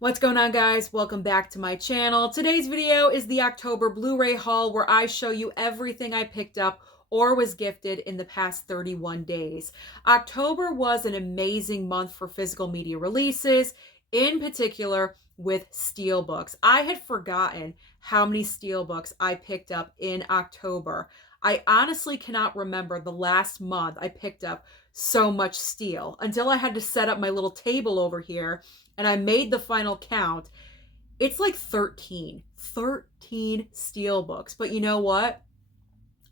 What's going on, guys? Welcome back to my channel. Today's video is the October Blu-ray haul where I show you everything I picked up or was gifted in the past 31 days. October was an amazing month for physical media releases, in particular with Steelbooks. I had forgotten how many Steelbooks I picked up in October. I honestly cannot remember the last month I picked up so much steel until I had to set up my little table over here and I made the final count. It's like 13 Steelbooks. But you know what?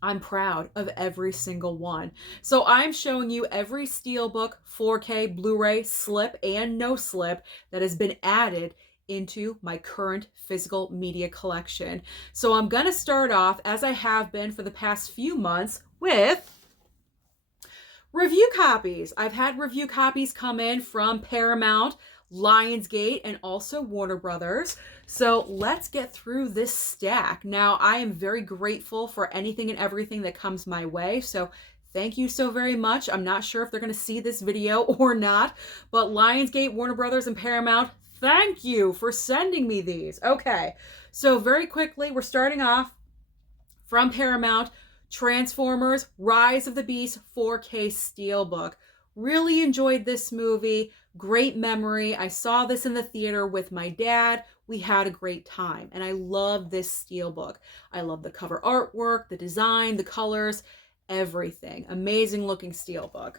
I'm proud of every single one. So I'm showing you every Steelbook, 4K, Blu-ray, slip, and no slip that has been added into my current physical media collection. So I'm going to start off, as I have been for the past few months, with review copies. I've had review copies come in from Paramount, Lionsgate, and also Warner Brothers. So let's get through this stack. Now, I am very grateful for anything and everything that comes my way. So thank you so very much. I'm not sure if they're going to see this video or not, but Lionsgate, Warner Brothers, and Paramount, thank you for sending me these. Okay, so very quickly, we're starting off from Paramount, Transformers, Rise of the Beast 4K Steelbook. Really enjoyed this movie. Great memory. I saw this in the theater with my dad. We had a great time. And I love this Steelbook. I love the cover artwork, the design, the colors, everything. Amazing looking Steelbook.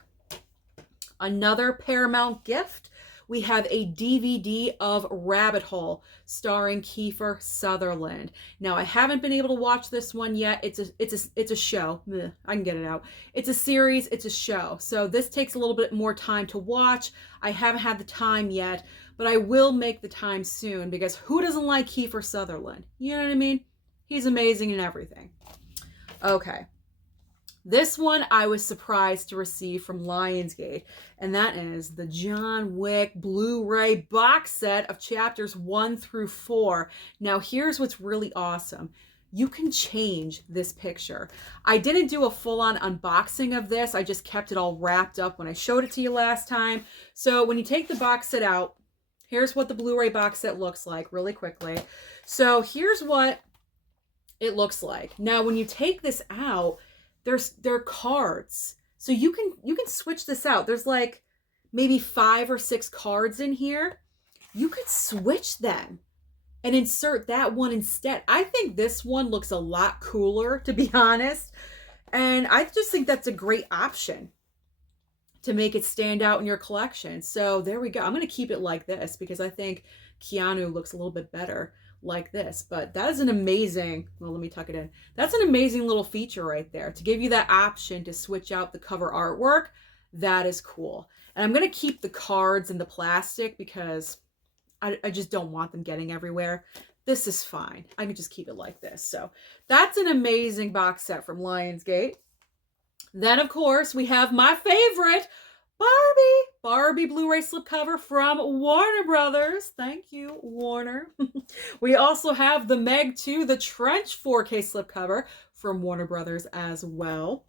Another Paramount gift. We have a DVD of Rabbit Hole starring Kiefer Sutherland. Now, I haven't been able to watch this one yet. It's a show. Ugh, I can get it out. It's a series. It's a show. So this takes a little bit more time to watch. I haven't had the time yet, but I will make the time soon because who doesn't like Kiefer Sutherland? You know what I mean? He's amazing in everything. Okay. This one I was surprised to receive from Lionsgate, and that is the John Wick Blu-ray box set of chapters 1 through 4. Now, here's what's really awesome. You can change this picture. I didn't do a full-on unboxing of this. I just kept it all wrapped up when I showed it to you last time. So when you take the box set out, here's what the Blu-ray box set looks like really quickly. So here's what it looks like. Now, when you take this out, there are cards. So you can switch this out. There's like maybe 5 or 6 cards in here. You could switch them and insert that one instead. I think this one looks a lot cooler, to be honest. And I just think that's a great option to make it stand out in your collection. So there we go. I'm going to keep it like this because I think Keanu looks a little bit better like this. But that is an amazing, well, let me tuck it in. That's an amazing little feature right there to give you that option to switch out the cover artwork. That is cool. And I'm going to keep the cards in the plastic because I just don't want them getting everywhere. This is fine. I can just keep it like this. So that's an amazing box set from Lionsgate. Then, of course, we have my favorite, Barbie Blu-ray slipcover from Warner Brothers. Thank you, Warner. We also have the Meg 2, the Trench 4K slipcover from Warner Brothers as well.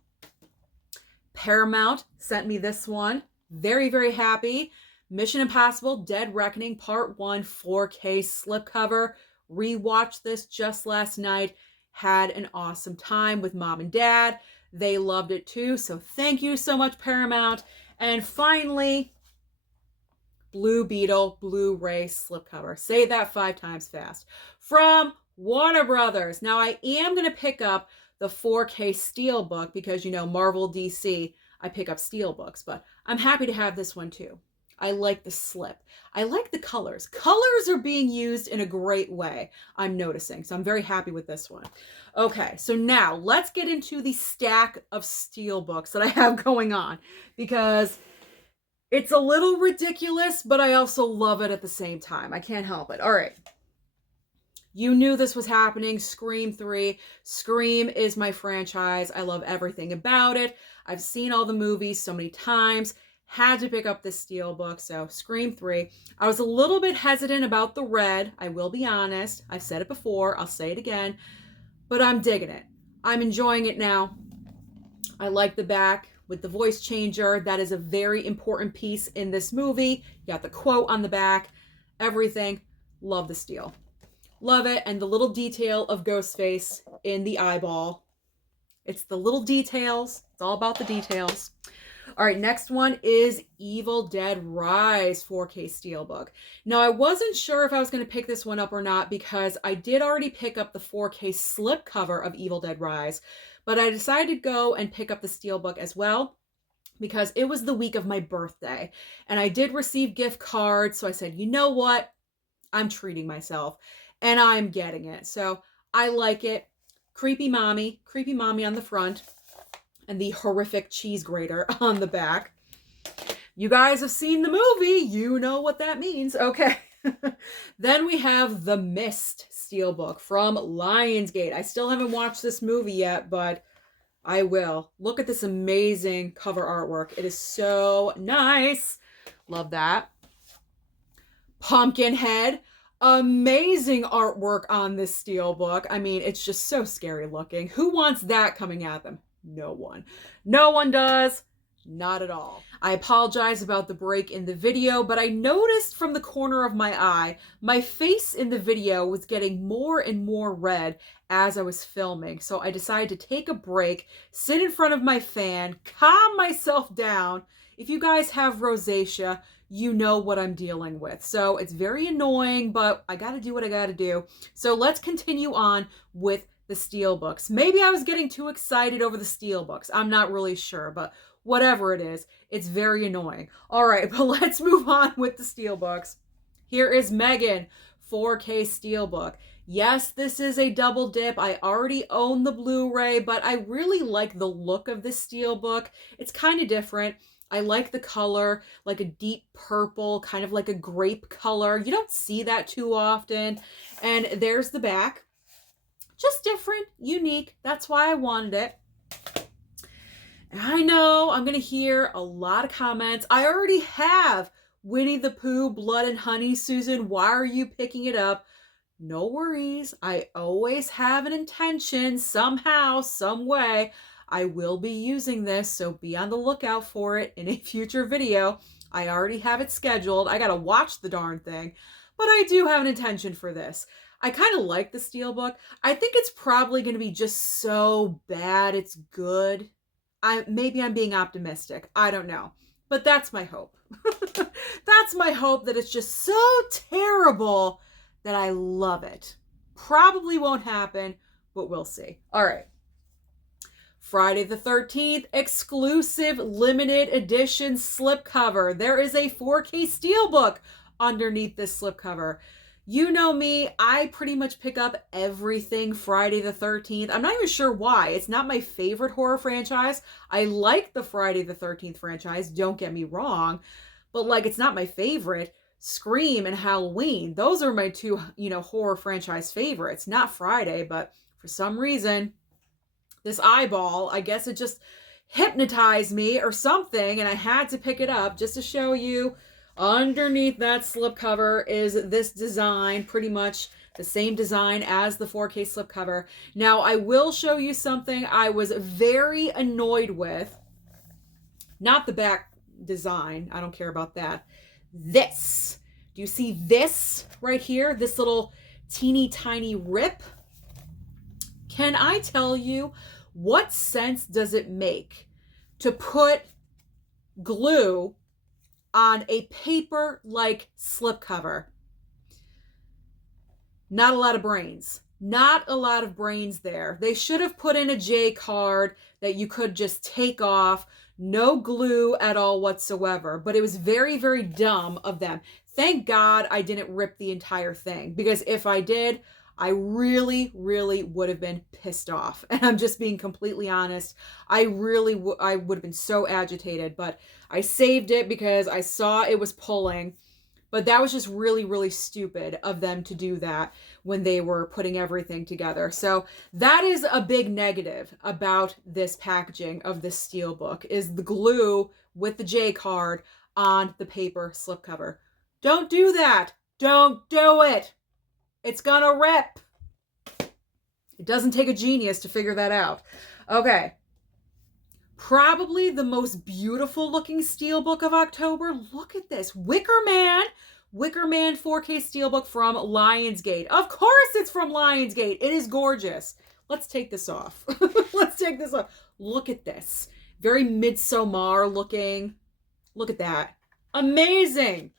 Paramount sent me this one. Very, very happy. Mission Impossible Dead Reckoning Part 1 4K slipcover. Rewatched this just last night. Had an awesome time with mom and dad. They loved it too. So thank you so much, Paramount. And finally, Blue Beetle Blu-ray slipcover. Say that 5 times fast. From Warner Brothers. Now, I am going to pick up the 4K Steelbook because, you know, Marvel, DC, I pick up Steelbooks. But I'm happy to have this one too. I like the slip. I like the colors. Colors are being used in a great way, I'm noticing. So I'm very happy with this one. Okay, so now let's get into the stack of Steelbooks that I have going on because it's a little ridiculous, but I also love it at the same time. I can't help it. All right. You knew this was happening. Scream 3. Scream is my franchise. I love everything about it. I've seen all the movies so many times. Had to pick up this Steelbook, so Scream 3. I was a little bit hesitant about the red, I will be honest. I've said it before, I'll say it again. But I'm digging it. I'm enjoying it now. I like the back with the voice changer. That is a very important piece in this movie. You got the quote on the back, everything. Love the steel. Love it. And the little detail of Ghostface in the eyeball. It's the little details. It's all about the details. All right, next one is Evil Dead Rise 4K Steelbook. Now, I wasn't sure if I was going to pick this one up or not because I did already pick up the 4K slipcover of Evil Dead Rise, but I decided to go and pick up the Steelbook as well because it was the week of my birthday, and I did receive gift cards, so I said, you know what? I'm treating myself, and I'm getting it. So I like it. Creepy mommy on the front, and the horrific cheese grater on the back. You guys have seen the movie. You know what that means. Okay. Then we have The Mist Steelbook from Lionsgate. I still haven't watched this movie yet, but I will. Look at this amazing cover artwork. It is so nice. Love that. Pumpkinhead. Amazing artwork on this steelbook. I mean, it's just so scary looking. Who wants that coming at them? No one. No one does. Not at all. I apologize about the break in the video, but I noticed from the corner of my eye, my face in the video was getting more and more red as I was filming. So I decided to take a break, sit in front of my fan, calm myself down. If you guys have rosacea, you know what I'm dealing with. So it's very annoying, but I gotta do what I gotta do. So let's continue on with the steelbooks. Maybe I was getting too excited over the steelbooks. I'm not really sure, but whatever it is, it's very annoying. All right, but let's move on with the steelbooks. Here is Megan 4K steelbook. Yes, this is a double dip. I already own the Blu-ray, but I really like the look of this steelbook. It's kind of different. I like the color, like a deep purple, kind of like a grape color. You don't see that too often. And there's the back. Just different, unique. That's why I wanted it. I know I'm going to hear a lot of comments. I already have Winnie the Pooh, Blood and Honey. Susan, why are you picking it up? No worries. I always have an intention somehow, some way. I will be using this, so be on the lookout for it in a future video. I already have it scheduled. I gotta watch the darn thing, but I do have an intention for this. I kind of like the steelbook. I think it's probably going to be just so bad it's good. Maybe I'm being optimistic. I don't know, but that's my hope. That's my hope, that it's just so terrible that I love it. Probably won't happen, but we'll see. All right. Friday the 13th exclusive limited edition slipcover. There is a 4K steelbook underneath this slipcover. You know me, I pretty much pick up everything Friday the 13th. I'm not even sure why. It's not my favorite horror franchise. I like the Friday the 13th franchise, don't get me wrong, but like, it's not my favorite. Scream and Halloween, those are my two, horror franchise favorites. Not Friday, but for some reason, this eyeball, I guess it just hypnotized me or something, and I had to pick it up just to show you. Underneath that slipcover is this design, pretty much the same design as the 4K slipcover. Now, I will show you something I was very annoyed with. Not the back design. I don't care about that. This. Do you see this right here? This little teeny tiny rip? Can I tell you, what sense does it make to put glue on a paper-like slipcover? Not a lot of brains. Not a lot of brains there. They should have put in a J card that you could just take off. No glue at all whatsoever. But it was very, very dumb of them. Thank God I didn't rip the entire thing, because if I did, I really, really would have been pissed off. And I'm just being completely honest. I would have been so agitated, but I saved it because I saw it was pulling. But that was just really, really stupid of them to do that when they were putting everything together. So that is a big negative about this packaging of this steelbook, is the glue with the J card on the paper slipcover. Don't do that. Don't do it. It's gonna rip. It doesn't take a genius to figure that out. Okay. Probably the most beautiful looking steelbook of October. Look at this. Wicker Man Wicker Man 4K Steelbook from Lionsgate. Of course it's from Lionsgate. It is gorgeous. Let's take this off. Let's take this off. Look at this. Very Midsommar looking. Look at that. Amazing.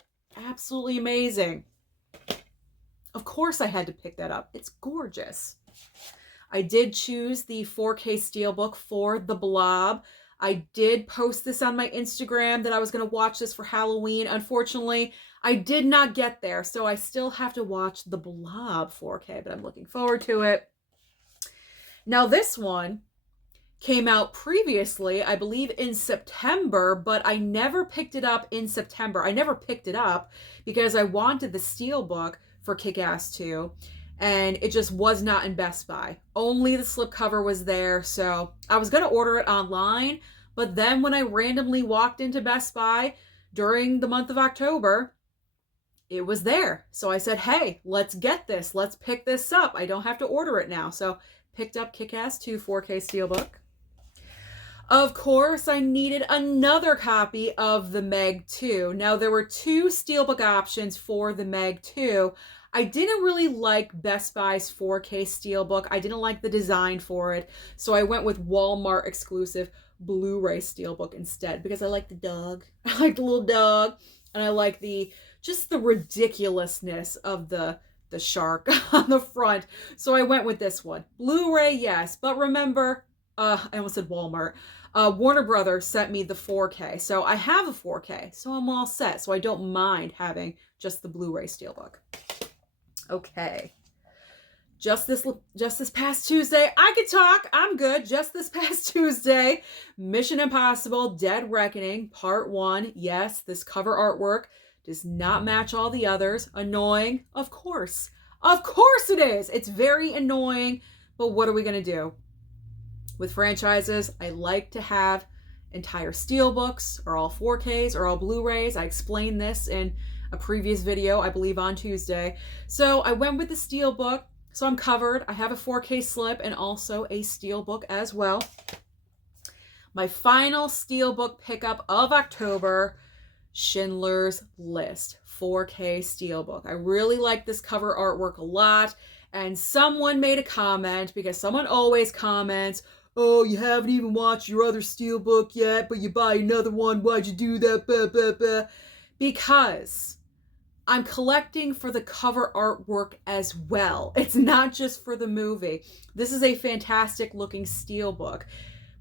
Absolutely amazing. Of course I had to pick that up. It's gorgeous. I did choose the 4K Steelbook for The Blob. I did post this on my Instagram that I was going to watch this for Halloween. Unfortunately, I did not get there, so I still have to watch The Blob 4K, but I'm looking forward to it. Now this one came out previously, I believe in September, but I never picked it up in September. I never picked it up because I wanted the Steelbook for Kick-Ass 2, and it just was not in Best Buy. Only the slipcover was there, so I was going to order it online, but then when I randomly walked into Best Buy during the month of October, it was there. So I said, hey, let's get this. Let's pick this up. I don't have to order it now. So picked up Kick-Ass 2 4K Steelbook. Of course, I needed another copy of the Meg 2. Now, there were 2 Steelbook options for the Meg 2. I didn't really like Best Buy's 4K Steelbook. I didn't like the design for it. So I went with Walmart exclusive Blu-ray Steelbook instead because I like the dog. I like the little dog. And I like just the ridiculousness of the shark on the front. So I went with this one. Blu-ray, yes. But remember, I almost said Walmart. Warner Brothers sent me the 4K. So I have a 4K. So I'm all set. So I don't mind having just the Blu-ray Steelbook. Okay. Just this past Tuesday, I could talk. I'm good. Just this past Tuesday, Mission Impossible Dead Reckoning Part 1. Yes, this cover artwork does not match all the others. Annoying? Of course. Of course it is. It's very annoying, but what are we going to do? With franchises, I like to have entire Steelbooks, or all 4Ks, or all Blu-rays. I explained this in a previous video, I believe on Tuesday. So I went with the Steelbook, so I'm covered. I have a 4K slip and also a Steelbook as well. My final Steelbook pickup of October, Schindler's List 4K Steelbook. I really like this cover artwork a lot, and someone made a comment, because someone always comments, oh, you haven't even watched your other Steelbook yet, but you buy another one, why'd you do that, blah, blah, blah. Because I'm collecting for the cover artwork as well. It's not just for the movie. This is a fantastic looking Steelbook.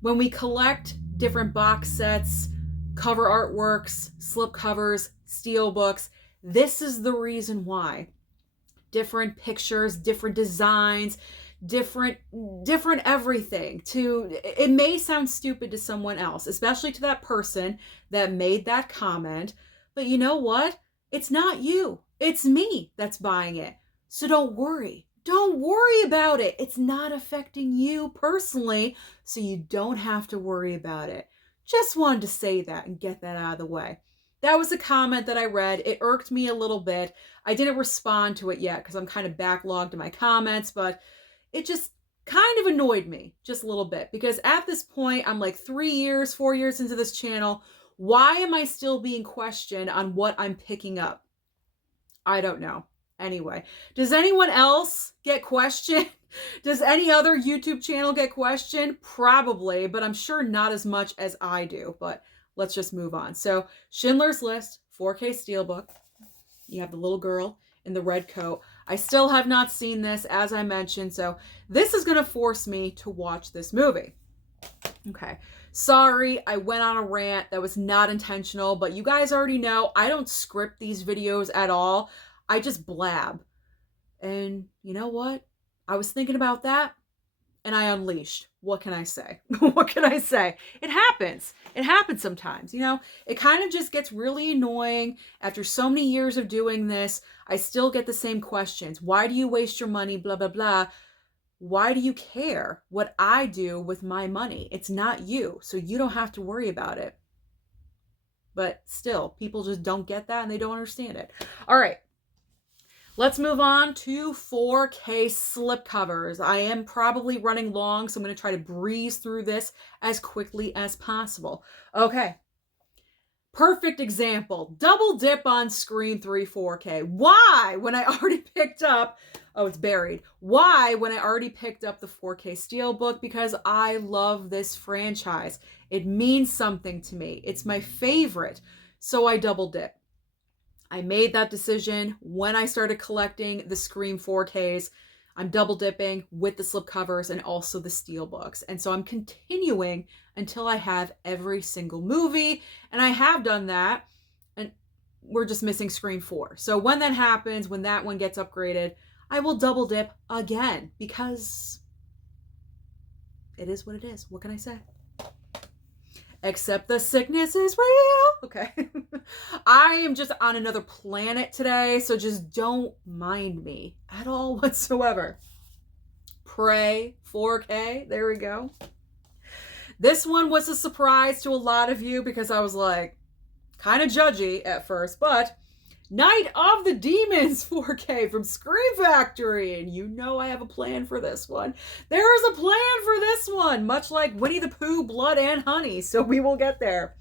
When we collect different box sets, cover artworks, slip covers, Steelbooks, this is the reason why. Different pictures, different designs, different everything. It may sound stupid to someone else, especially to that person that made that comment, but you know what? It's not you. It's me that's buying it. So don't worry. Don't worry about it. It's not affecting you personally, so you don't have to worry about it. Just wanted to say that and get that out of the way. That was a comment that I read. It irked me a little bit. I didn't respond to it yet because I'm kind of backlogged in my comments, but it just kind of annoyed me just a little bit, because at this point, I'm like 4 years into this channel. Why am I still being questioned on what I'm picking up? I don't know. Anyway, does anyone else get questioned? Does any other YouTube channel get questioned? Probably, but I'm sure not as much as I do. But let's just move on. So Schindler's List, 4K Steelbook. You have the little girl in the red coat. I still have not seen this, as I mentioned, so this is going to force me to watch this movie. Okay. Sorry, I went on a rant. That was not intentional, but you guys already know I don't script these videos at all. I just blab. And you know what? I was thinking about that, and I unleashed. What can I say? What can I say? It happens. It happens sometimes, you know? It kind of just gets really annoying. After so many years of doing this, I still get the same questions. Why do you waste your money? Blah, blah, blah. Why do you care what I do with my money? It's not you, so you don't have to worry about it. But still, people just don't get that and they don't understand it. All right. Let's move on to 4K slipcovers. I am probably running long, so I'm going to try to breeze through this as quickly as possible. Okay. Perfect example. Double dip on Screen 3 4K. Why, when I already picked up, oh, it's buried. Why, when I already picked up the 4K Steelbook? Because I love this franchise. It means something to me. It's my favorite. So I double dip. I made that decision when I started collecting the Scream 4Ks. I'm double dipping with the slipcovers and also the steelbooks. And so I'm continuing until I have every single movie. And I have done that. And we're just missing Scream 4. So when that happens, when that one gets upgraded, I will double dip again because it is what it is. What can I say? Except the sickness is real. Okay. I am just on another planet today, so just don't mind me at all whatsoever. Pray 4K. There we go. This one was a surprise to a lot of you because I was like kind of judgy at first, but Night of the Demons 4K from Scream Factory. And you know I have a plan for this one. There is a plan for this one, much like Winnie the Pooh, Blood and Honey. So we will get there.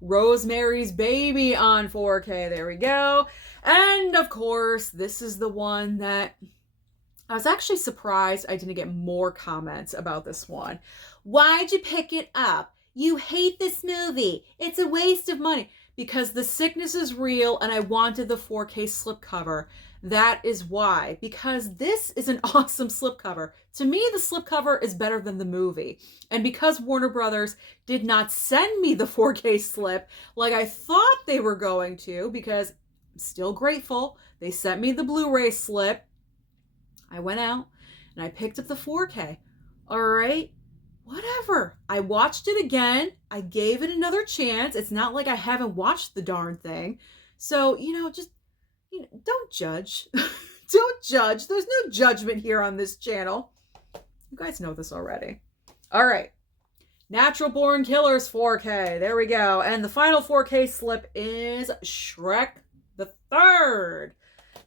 Rosemary's Baby on 4K. There we go. And of course, this is the one that I was actually surprised I didn't get more comments about this one. Why'd you pick it up? You hate this movie. It's a waste of money. Because the sickness is real and I wanted the 4K slipcover. That is why. Because this is an awesome slipcover. To me, the slipcover is better than the movie. And because Warner Brothers did not send me the 4K slip like I thought they were going to, because I'm still grateful, they sent me the Blu-ray slip. I went out and I picked up the 4K. All right. Whatever. I watched it again. I gave it another chance. It's not like I haven't watched the darn thing. So, just, don't judge. Don't judge. There's no judgment here on this channel. You guys know this already. All right. Natural Born Killers 4K. There we go. And the final 4K slip is Shrek the Third.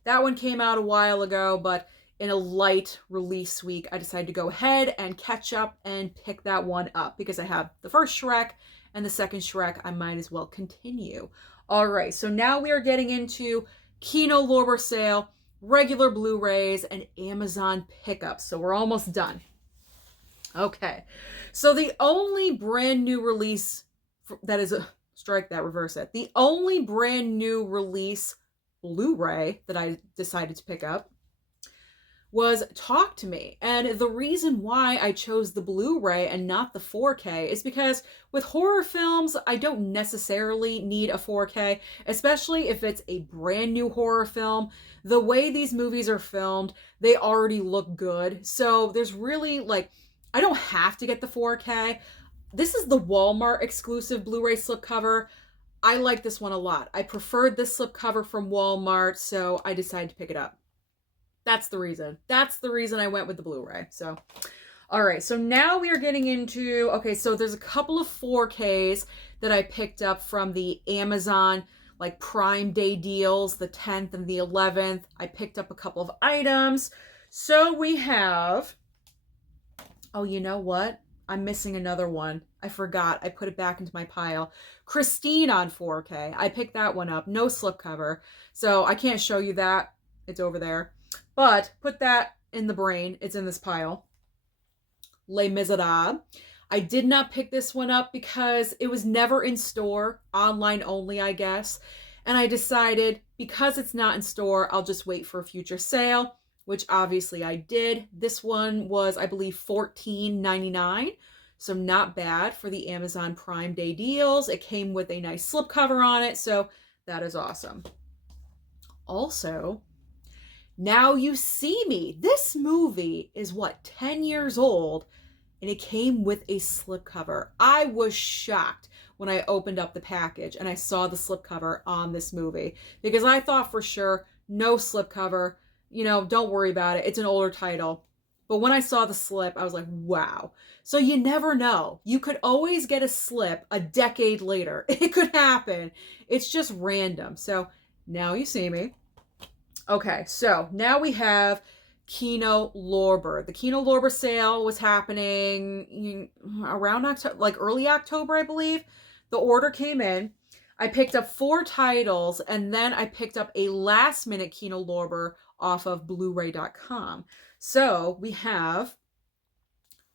That one came out a while ago, but in a light release week, I decided to go ahead and catch up and pick that one up because I have the first Shrek and the second Shrek. I might as well continue. All right, so now we are getting into Kino Lorber sale, regular Blu-rays, and Amazon pickups. So we're almost done. Okay, so the only brand new release that is strike that, reverse it. The only brand new release Blu-ray that I decided to pick up was Talk to Me. And the reason why I chose the Blu-ray and not the 4K is because with horror films, I don't necessarily need a 4K, especially if it's a brand new horror film. The way these movies are filmed, they already look good. So there's really I don't have to get the 4K. This is the Walmart exclusive Blu-ray slipcover. I like this one a lot. I preferred this slipcover from Walmart, so I decided to pick it up. That's the reason. That's the reason I went with the Blu-ray. So, all right. So now we are getting into, okay, so there's a couple of 4Ks that I picked up from the Amazon, Prime Day deals, the 10th and the 11th. I picked up a couple of items. So we have, oh, you know what? I'm missing another one. I forgot. I put it back into my pile. Christine on 4K. I picked that one up. No slipcover. So I can't show you that. It's over there. But put that in the brain. It's in this pile. Les Miserables. I did not pick this one up because it was never in store. Online only, I guess. And I decided because it's not in store, I'll just wait for a future sale, which obviously I did. This one was, I believe, $14.99. So not bad for the Amazon Prime Day deals. It came with a nice slipcover on it. So that is awesome. Also, Now You See Me. This movie is 10 years old, and it came with a slipcover. I was shocked when I opened up the package and I saw the slipcover on this movie because I thought for sure, no slipcover, don't worry about it. It's an older title. But when I saw the slip, I was like, wow. So you never know. You could always get a slip a decade later. It could happen. It's just random. So Now You See Me. Okay, so now we have Kino Lorber. The Kino Lorber sale was happening around October, early October, I believe. The order came in. I picked up 4 titles, and then I picked up a last-minute Kino Lorber off of blu-ray.com. So we have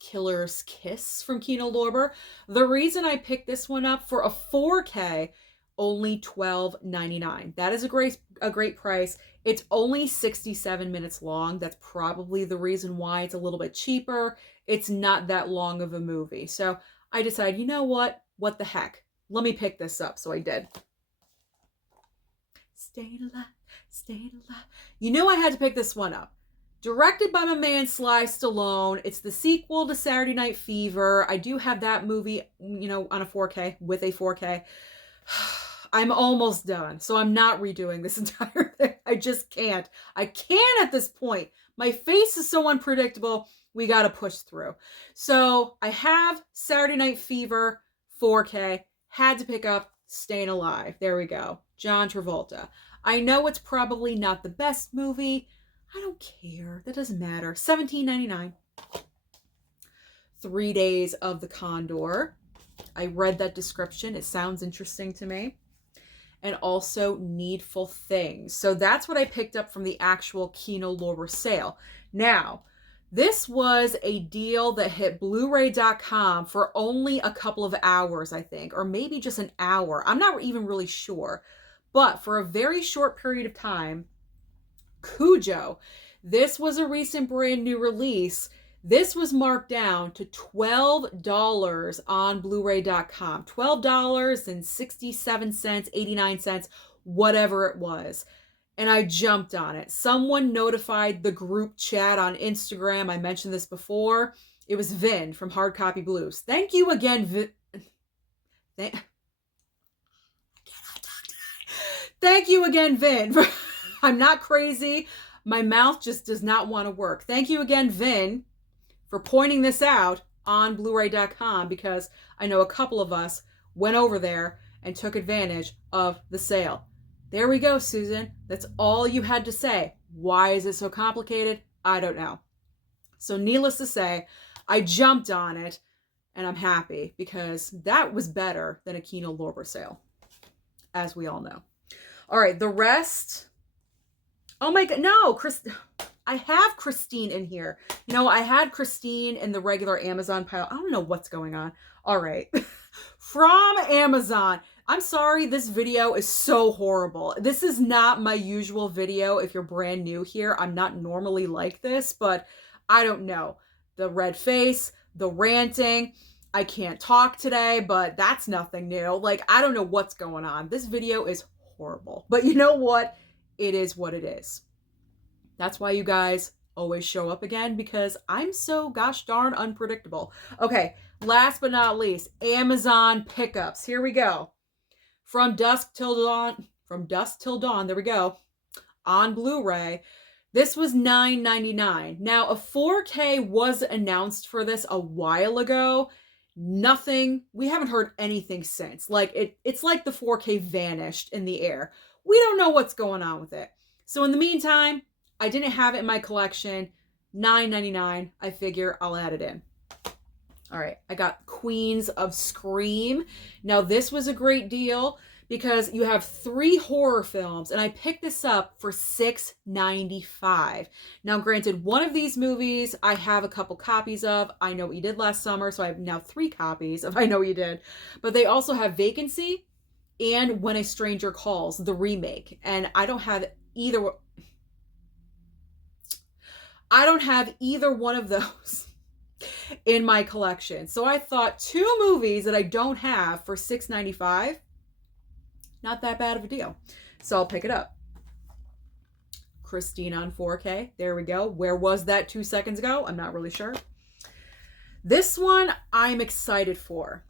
Killer's Kiss from Kino Lorber. The reason I picked this one up for a 4K, only $12.99. That is a great price. It's only 67 minutes long. That's probably the reason why it's a little bit cheaper. It's not that long of a movie. So I decided, you know what? What the heck? Let me pick this up. So I did. Staying alive, staying alive. You know I had to pick this one up. Directed by my man Sly Stallone. It's the sequel to Saturday Night Fever. I do have that movie, you know, on a 4K, with a 4K. I'm almost done, so I'm not redoing this entire thing. I just can't. I can't at this point. My face is so unpredictable. We got to push through. So I have Saturday Night Fever 4K. Had to pick up Staying Alive. There we go. John Travolta. I know it's probably not the best movie. I don't care. That doesn't matter. $17.99. 3 Days of the Condor. I read that description. It sounds interesting to me. And also Needful Things. So that's what I picked up from the actual Kino Lorber sale. Now, this was a deal that hit blu-ray.com for only a couple of hours, I think, or maybe just an hour. I'm not even really sure. But for a very short period of time, Cujo, this was a recent brand new release. This was marked down to $12 on blu-ray.com. $12.67, 89 cents, whatever it was. And I jumped on it. Someone notified the group chat on Instagram. I mentioned this before. It was Vin from Hard Copy Blues. Thank you again, Vin. Thank you again, Vin. I'm not crazy. My mouth just does not want to work. Thank you again, Vin, for pointing this out on blu-ray.com, because I know a couple of us went over there and took advantage of the sale. There we go, Susan. That's all you had to say. Why is it so complicated? I don't know. So needless to say, I jumped on it, and I'm happy because that was better than a Kino Lorber sale, as we all know. All right, the rest. Oh my God, no, I have Christine in here. You know, I had Christine in the regular Amazon pile. I don't know what's going on. All right, from Amazon. I'm sorry, this video is so horrible. This is not my usual video. If you're brand new here, I'm not normally like this, but I don't know. The red face, the ranting, I can't talk today, but that's nothing new. Like, I don't know what's going on. This video is horrible, but you know what? It is what it is. That's why you guys always show up again, because I'm so gosh darn unpredictable. Okay, last but not least, Amazon pickups. Here we go. From Dusk Till Dawn, there we go, on Blu-ray. This was $9.99. Now, a 4K was announced for this a while ago. Nothing, we haven't heard anything since. Like, it's like the 4K vanished in the air. We don't know what's going on with it. So in the meantime, I didn't have it in my collection. $9.99. I figure I'll add it in. All right, I got Queens of Scream. Now, this was a great deal because you have 3 horror films, and I picked this up for $6.95. Now, granted, one of these movies I have a couple copies of. I Know What You Did Last Summer, so I have now 3 copies of I Know What You Did. But they also have Vacancy and When a Stranger Calls, the remake. And I don't have either. I don't have either one of those in my collection. So I thought 2 movies that I don't have for $6.95, not that bad of a deal. So I'll pick it up. Christine on 4K. There we go. Where was that 2 seconds ago? I'm not really sure. This one I'm excited for.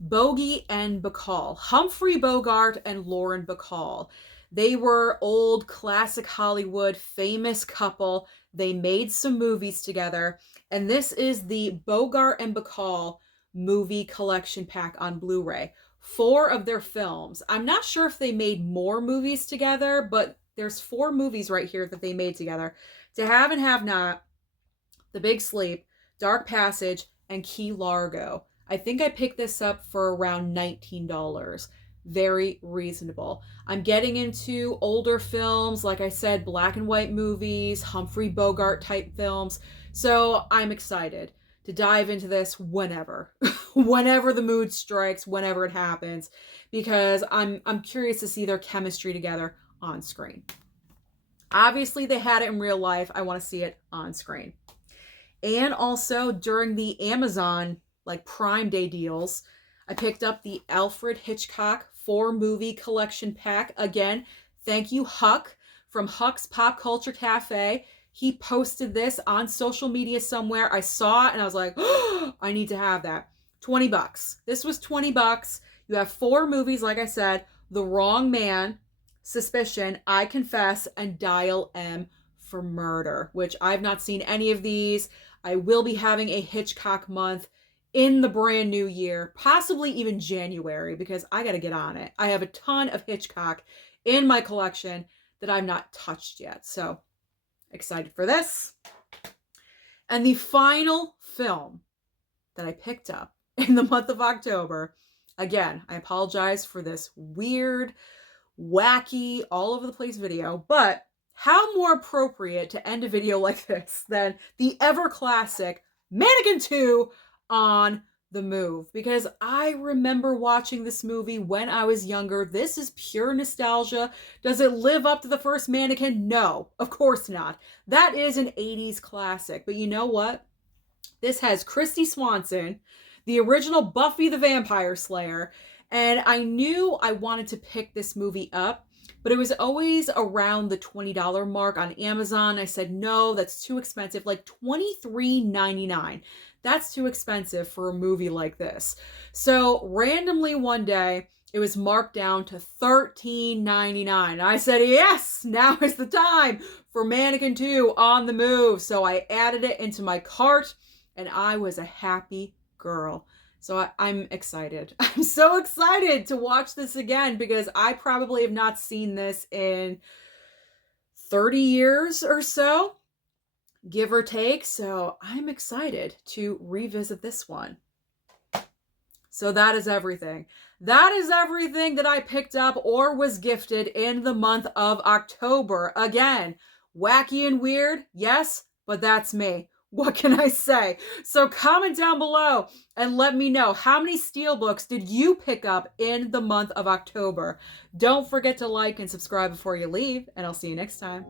Bogey and Bacall. Humphrey Bogart and Lauren Bacall. They were old classic Hollywood famous couple. They made some movies together. And this is the Bogart and Bacall movie collection pack on Blu-ray. 4 of their films. I'm not sure if they made more movies together, but there's 4 movies right here that they made together. To Have and Have Not, The Big Sleep, Dark Passage, and Key Largo. I think I picked this up for around $19. very reasonable. I'm getting into older films, like I said, black and white movies, Humphrey Bogart type films. So I'm excited to dive into this whenever, whenever the mood strikes, whenever it happens, because I'm curious to see their chemistry together on screen. Obviously, they had it in real life. I want to see it on screen. And also during the Amazon like Prime Day deals, I picked up the Alfred Hitchcock 4-movie collection pack. Again, thank you, Huck from Huck's Pop Culture Cafe. He posted this on social media somewhere. I saw it and I was like, oh, I need to have that. $20. This was $20. You have 4 movies, like I said, The Wrong Man, Suspicion, I Confess, and Dial M for Murder, which I've not seen any of these. I will be having a Hitchcock month in the brand new year, possibly even January, because I got to get on it. I have a ton of Hitchcock in my collection that I've not touched yet. So excited for this. And the final film that I picked up in the month of October, again, I apologize for this weird, wacky, all over the place video, but how more appropriate to end a video like this than the ever classic Mannequin 2 on the Move, because I remember watching this movie when I was younger. This is pure nostalgia. Does it live up to the first Mannequin? No, of course not. That is an 80s classic, but you know what? This has Kristy Swanson, the original Buffy the Vampire Slayer, and I knew I wanted to pick this movie up, but it was always around the $20 mark on Amazon. I said, no, that's too expensive, like $23.99. That's too expensive for a movie like this. So randomly one day, it was marked down to $13.99. I said, yes, now is the time for Mannequin 2 on the Move. So I added it into my cart, and I was a happy girl. So I'm excited. I'm so excited to watch this again, because I probably have not seen this in 30 years or so, give or take. So I'm excited to revisit this one. So that is everything. That is everything that I picked up or was gifted in the month of October. Again, wacky and weird, yes, but that's me. What can I say? So comment down below and let me know, how many Steelbooks did you pick up in the month of October? Don't forget to like and subscribe before you leave, and I'll see you next time.